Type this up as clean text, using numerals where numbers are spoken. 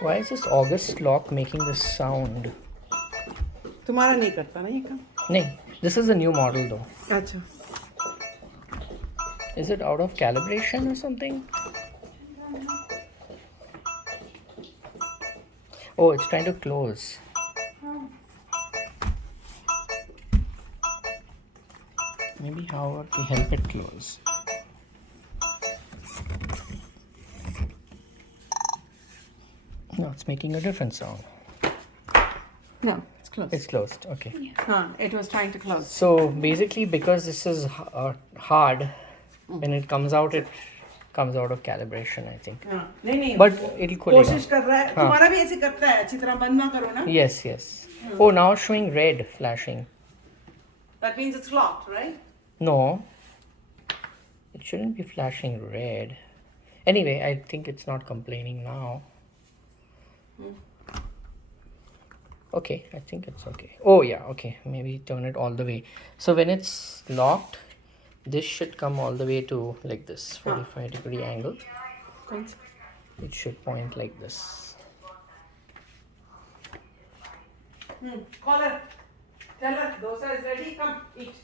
Why is this August lock making this sound? तुम्हारा नहीं करता ना ये काम? No, this is a new model though. अच्छा. Is it out of calibration or something? Oh, it's trying to close. Maybe how we help it close. No, it's making a different sound. No, it's closed. It's closed. Okay. It was trying to close. So basically, because this is hard, when it comes out of calibration, I think. हाँ, नहीं. But it'll खुलेगा. कोशिश कर रहा है. तुम्हारा भी ऐसे करता है. अच्छी तरह बंद ना करो ना. Yes, yes. Oh, now it's showing red flashing. That means it's locked, right? No, it shouldn't be flashing red. Anyway, I think it's not complaining now. Okay, I think it's okay. Oh yeah, okay. Maybe turn it all the way. So when it's locked, this should come all the way to like this 45-degree angle. It should point like this. Call her. Tell her dosa is ready. Come eat.